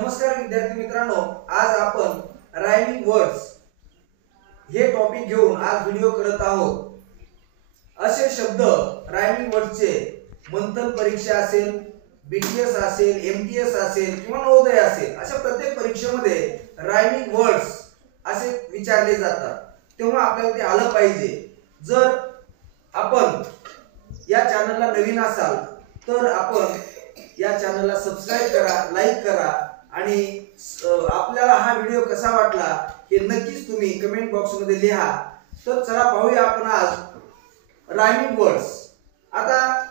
नमस्कार विद्यार्थी मित्रांनो, आज आपण रायमिंग वर्ड्स हे टॉपिक घेऊन आज व्हिडिओ करत आहोत। असे शब्द रायमिंग वर्ड्सचे मंथन परीक्षा असेल, बीटीएस असेल, एमटीएस असेल किंवा नवोदय असेल, अशा प्रत्येक परीक्षेमध्ये रायमिंग वर्ड्स असे विचारले जातात, तेव्हा आपल्याला ते आलं पाहिजे। जर आपण या चॅनलला नवीन असाल तर आपण या चॅनलला सबस्क्राइब करा, लाईक करा आणि आपल्याला हा व्हिडिओ कसा वाटला हे नक्कीच तुम्ही कमेंट बॉक्स मध्ये लिहा। तर चला पाहूया आपण आज रायमिंग वर्ड्स। आता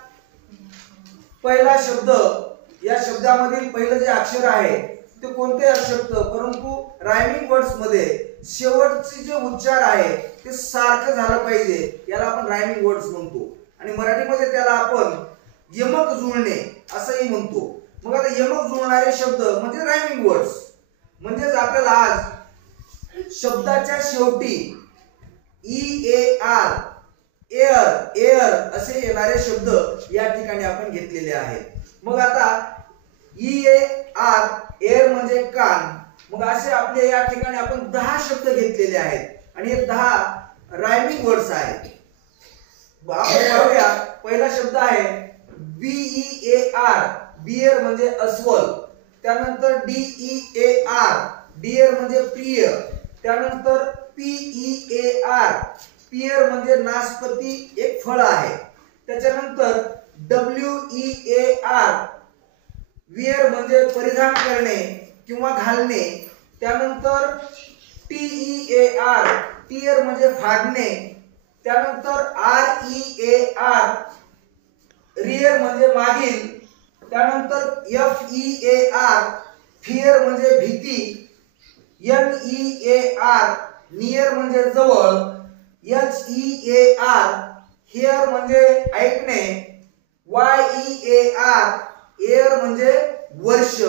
पहिला शब्द, या शब्दामधील पहिलं जे अक्षर आहे ते कोणते शब्द, परंतु रायमिंग वर्ड्स मध्ये शेवटचे जे उच्चार आहे ते सारखं झालं पाहिजे, याला आपण रायमिंग वर्ड्स म्हणतो आणि मराठीमध्ये त्याला आपण यमक जुळणे असंही म्हणतो। मग आता यमक जुळणारे शब्द म्हणजे रायमिंग वर्ड्स। म्हणजेच आपल्याला आज शब्दाच्या शेवटी E A R, ear, ear असे येणारे शब्द या ठिकाणी आपण घेतलेले आहेत। मग आता ई ए आर, एअर म्हणजे कान, मग असे आपले या ठिकाणी आपण 10 शब्द घेतलेले आहेत आणि हे 10 रायमिंग वर्ड्स आहेत। आपण पाहूया, पहिला शब्द आहे B E A R, bear म्हणजे अस्वल। त्यानंतर D E A R, dear म्हणजे प्रिय। त्यानंतर P E A R, pear म्हणजे नाशपती, एक फळ आहे। त्याच्यानंतर W E A R, wear म्हणजे परिधान करणे किंवा घालणे। त्यानंतर T E A R, tear म्हणजे फाडणे। त्यानंतर R E A R, rear म्हणजे मागील। त्यानंतर F E A R, fear म्हणजे भीती। N E A R, near म्हणजे जवळ। H E A R, hear म्हणजे ऐकणे। Y E A R, year म्हणजे वर्ष।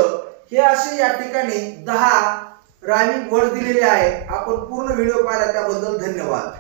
हे असे या ठिकाणी 10 रायमिंग वर्ड दिलेले आहे। आपण पूर्ण व्हिडिओ पाहिला त्याबद्दल धन्यवाद।